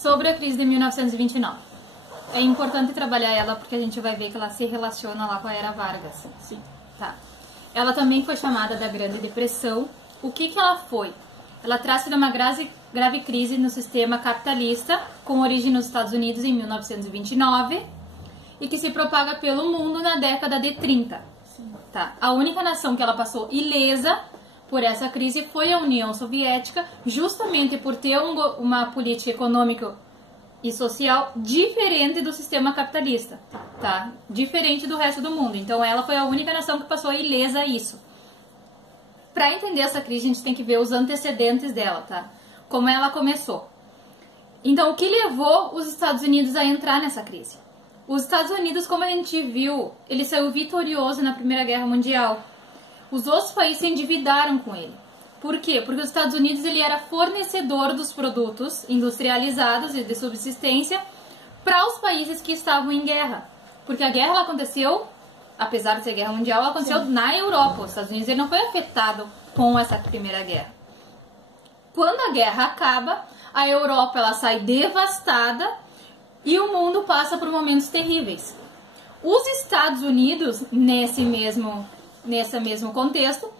Sobre a crise de 1929. É importante trabalhar ela porque a gente vai ver que ela se relaciona lá com a Era Vargas. Sim. Tá. Ela também foi chamada da Grande Depressão. O que ela foi? Ela traz de uma grave crise no sistema capitalista, com origem nos Estados Unidos em 1929, e que se propaga pelo mundo na década de 30. Sim. Tá. A única nação que ela passou ilesa por essa crise foi a União Soviética, justamente por ter uma política econômica e social diferente do sistema capitalista, tá? Diferente do resto do mundo. Então ela foi a única nação que passou ilesa a isso. Para entender essa crise, a gente tem que ver os antecedentes dela, tá? Como ela começou. Então, o que levou os Estados Unidos a entrar nessa crise? Os Estados Unidos, como a gente viu, ele saiu vitorioso na Primeira Guerra Mundial. Os outros países se endividaram com ele. Por quê? Porque os Estados Unidos ele era fornecedor dos produtos industrializados e de subsistência para os países que estavam em guerra. Porque a guerra ela aconteceu, apesar de ser guerra mundial, ela aconteceu na Europa. Os Estados Unidos ele não foi afetado com essa Primeira Guerra. Quando a guerra acaba, a Europa ela sai devastada e o mundo passa por momentos terríveis. Os Estados Unidos, nesse mesmo contexto,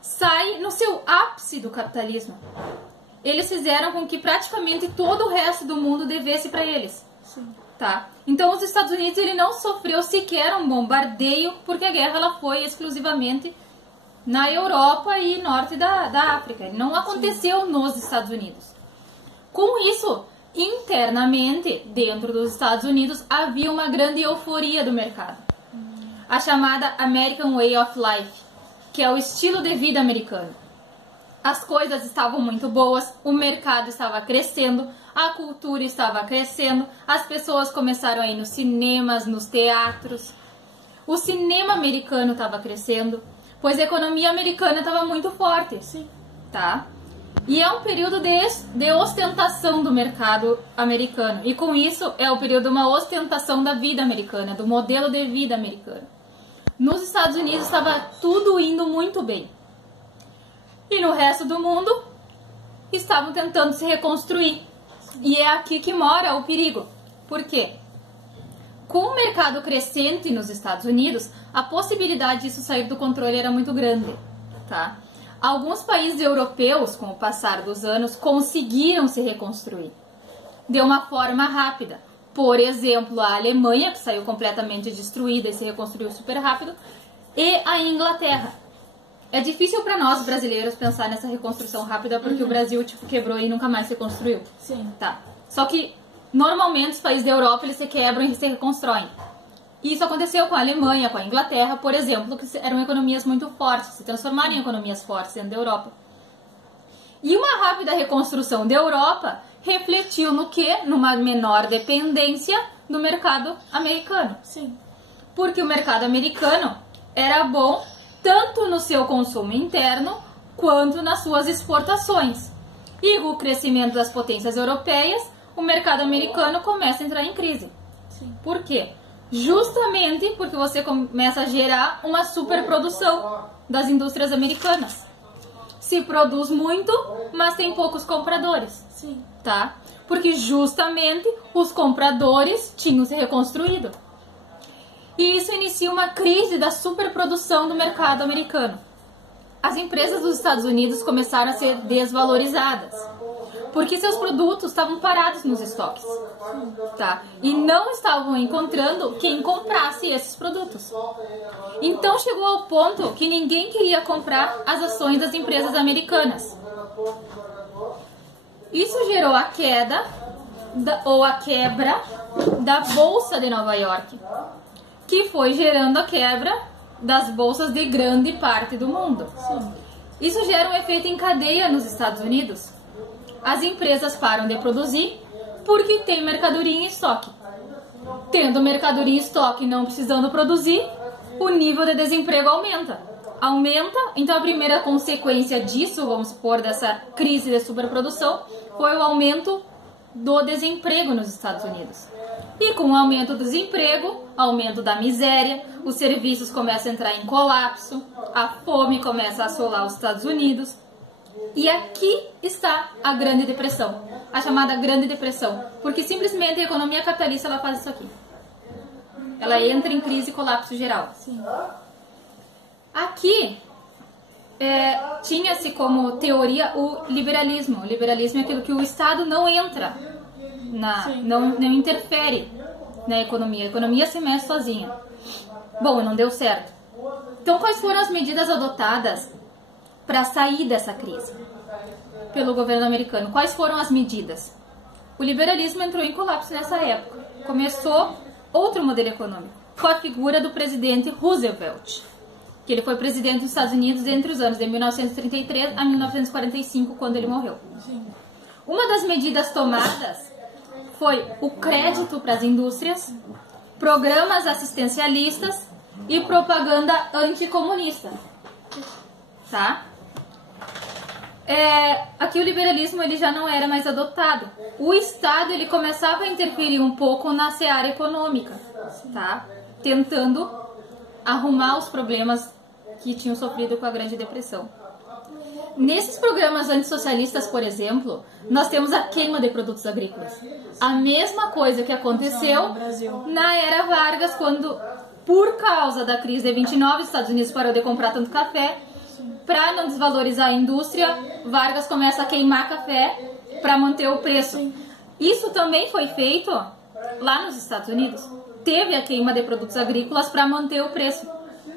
sai no seu ápice do capitalismo. Eles fizeram com que praticamente todo o resto do mundo devesse para eles. Sim. Tá? Então os Estados Unidos ele não sofreu sequer um bombardeio, porque a guerra ela foi exclusivamente na Europa e norte da África. Ele não aconteceu nos Estados Unidos. Com isso, internamente, dentro dos Estados Unidos, havia uma grande euforia do mercado. A chamada American Way of Life, que é o estilo de vida americano. As coisas estavam muito boas, o mercado estava crescendo, a cultura estava crescendo, as pessoas começaram a ir nos cinemas, nos teatros. O cinema americano estava crescendo, pois a economia americana estava muito forte. Sim. Tá? E é um período de ostentação do mercado americano. E com isso é o período de uma ostentação da vida americana, do modelo de vida americano. Nos Estados Unidos estava tudo indo muito bem. E no resto do mundo estavam tentando se reconstruir. E é aqui que mora o perigo. Por quê? Com o mercado crescente nos Estados Unidos, a possibilidade disso sair do controle era muito grande. Tá? Alguns países europeus, com o passar dos anos, conseguiram se reconstruir de uma forma rápida. Por exemplo, a Alemanha, que saiu completamente destruída e se reconstruiu super rápido, e a Inglaterra. É difícil para nós brasileiros pensar nessa reconstrução rápida, porque o Brasil quebrou e nunca mais se construiu. Sim. Tá. Só que, normalmente, os países da Europa eles se quebram e se reconstroem. E isso aconteceu com a Alemanha, com a Inglaterra, por exemplo, que eram economias muito fortes, se transformaram em economias fortes dentro da Europa. E uma rápida reconstrução da Europa refletiu no quê? Numa menor dependência do mercado americano. Sim. Porque o mercado americano era bom tanto no seu consumo interno quanto nas suas exportações. E com o crescimento das potências europeias, o mercado americano começa a entrar em crise. Sim. Por quê? Justamente porque você começa a gerar uma superprodução das indústrias americanas. Se produz muito, mas tem poucos compradores. Sim. Tá? Porque justamente os compradores tinham se reconstruído. E isso inicia uma crise da superprodução do mercado americano. As empresas dos Estados Unidos começaram a ser desvalorizadas, porque seus produtos estavam parados nos estoques, tá? E não estavam encontrando quem comprasse esses produtos. Então chegou ao ponto que ninguém queria comprar as ações das empresas americanas. Isso gerou a queda ou a quebra da Bolsa de Nova York, que foi gerando a quebra das bolsas de grande parte do mundo. Sim. Isso gera um efeito em cadeia nos Estados Unidos. As empresas param de produzir porque tem mercadoria em estoque. Tendo mercadoria em estoque e não precisando produzir, o nível de desemprego aumenta. Então a primeira consequência disso, vamos supor, dessa crise de superprodução, foi o aumento do desemprego nos Estados Unidos. E com o aumento do desemprego, aumento da miséria, os serviços começam a entrar em colapso, a fome começa a assolar os Estados Unidos. E aqui está a Grande Depressão, a chamada Grande Depressão, porque simplesmente a economia capitalista ela faz isso aqui. Ela entra em crise e colapso geral. Sim. Aqui tinha-se como teoria o liberalismo. O liberalismo é aquilo que o Estado não entra, não interfere na economia. A economia se mexe sozinha. Bom, não deu certo. Então, quais foram as medidas adotadas para sair dessa crise pelo governo americano? Quais foram as medidas? O liberalismo entrou em colapso nessa época. Começou outro modelo econômico, com a figura do presidente Roosevelt, que ele foi presidente dos Estados Unidos entre os anos de 1933 a 1945, quando ele morreu. Sim. Uma das medidas tomadas foi o crédito para as indústrias, programas assistencialistas e propaganda anticomunista. Tá? Aqui o liberalismo ele já não era mais adotado. O Estado ele começava a interferir um pouco na seara econômica, tá? Tentando arrumar os problemas que tinham sofrido com a Grande Depressão. Nesses programas antissocialistas, por exemplo, nós temos a queima de produtos agrícolas. A mesma coisa que aconteceu na era Vargas, quando, por causa da crise de 29, os Estados Unidos parou de comprar tanto café. Para não desvalorizar a indústria, Vargas começa a queimar café para manter o preço. Isso também foi feito lá nos Estados Unidos. Teve a queima de produtos agrícolas para manter o preço,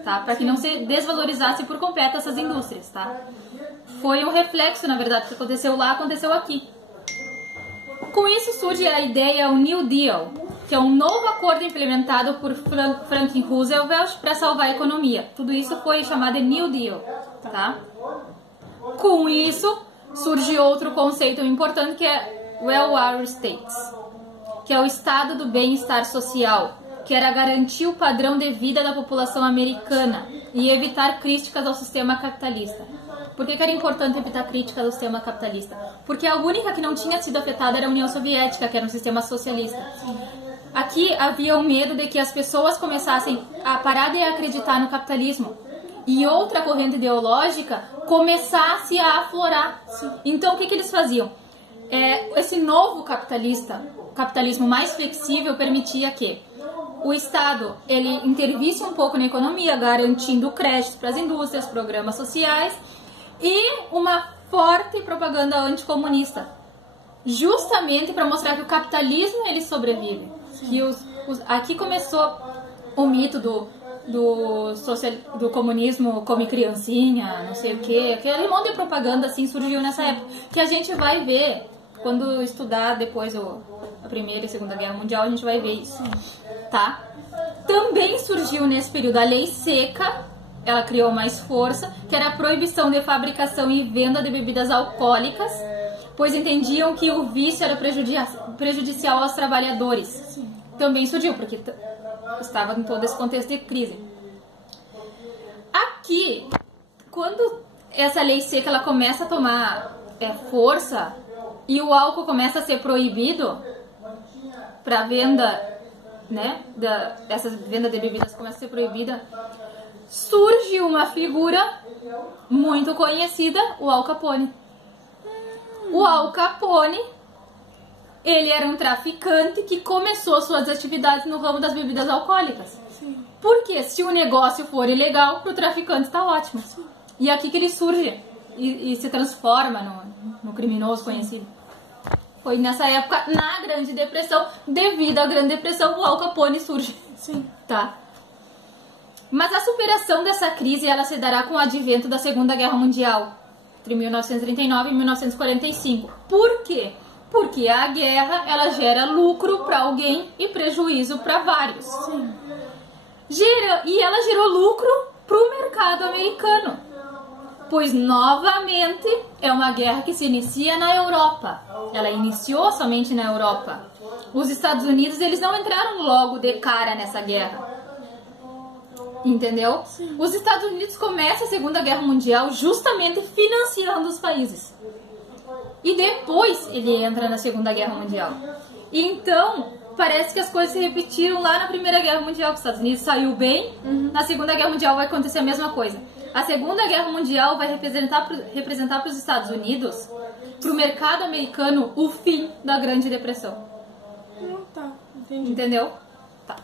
tá? Para que não se desvalorizasse por completo essas indústrias, tá? Foi um reflexo, na verdade, que aconteceu lá, aconteceu aqui. Com isso surge a ideia, o New Deal, que é um novo acordo implementado por Franklin Roosevelt para salvar a economia. Tudo isso foi chamado de New Deal, tá? Com isso surge outro conceito importante, que é Welfare States, que é o estado do bem-estar social, que era garantir o padrão de vida da população americana e evitar críticas ao sistema capitalista. Por que era importante evitar críticas ao sistema capitalista? Porque a única que não tinha sido afetada era a União Soviética, que era um sistema socialista. Aqui havia o medo de que as pessoas começassem a parar de acreditar no capitalismo e outra corrente ideológica começasse a aflorar. Então, o que eles faziam? Esse novo capitalismo mais flexível permitia que o Estado ele intervisse um pouco na economia, garantindo crédito para as indústrias, programas sociais e uma forte propaganda anticomunista, justamente para mostrar que o capitalismo ele sobrevive. Que aqui começou o mito do comunismo come criancinha, não sei o que, aquele monte de propaganda assim surgiu nessa época, que a gente vai ver quando estudar depois a Primeira e Segunda Guerra Mundial, a gente vai ver isso, tá? Também surgiu nesse período a Lei Seca, ela criou mais força, que era a proibição de fabricação e venda de bebidas alcoólicas, pois entendiam que o vício era prejudicial aos trabalhadores. Também surgiu, porque estava em todo esse contexto de crise. Aqui, quando essa lei seca ela começa a tomar força e o álcool começa a ser proibido para venda, né, essa venda de bebidas começa a ser proibida, surge uma figura muito conhecida, o Al Capone. O Al Capone, ele era um traficante que começou suas atividades no ramo das bebidas alcoólicas. Sim. Porque se o negócio for ilegal, para o traficante está ótimo. Sim. E é aqui que ele surge e se transforma no criminoso conhecido. Foi nessa época, na Grande Depressão, devido à Grande Depressão, o Al Capone surge. Sim. Tá? Mas a superação dessa crise ela se dará com o advento da Segunda Guerra Mundial, entre 1939 e 1945. Por quê? Porque a guerra ela gera lucro para alguém e prejuízo para vários. Sim. E ela gerou lucro para o mercado americano, pois novamente é uma guerra que se inicia na Europa. Ela iniciou somente na Europa. Os Estados Unidos eles não entraram logo de cara nessa guerra. Entendeu? Sim. Os Estados Unidos começam a Segunda Guerra Mundial justamente financiando os países. E depois ele entra na Segunda Guerra Mundial. Então, parece que as coisas se repetiram lá na Primeira Guerra Mundial, que os Estados Unidos saiu bem, na Segunda Guerra Mundial vai acontecer a mesma coisa. A Segunda Guerra Mundial vai representar para os Estados Unidos, para o mercado americano, o fim da Grande Depressão. Não, tá, entendi. Entendeu? Tá.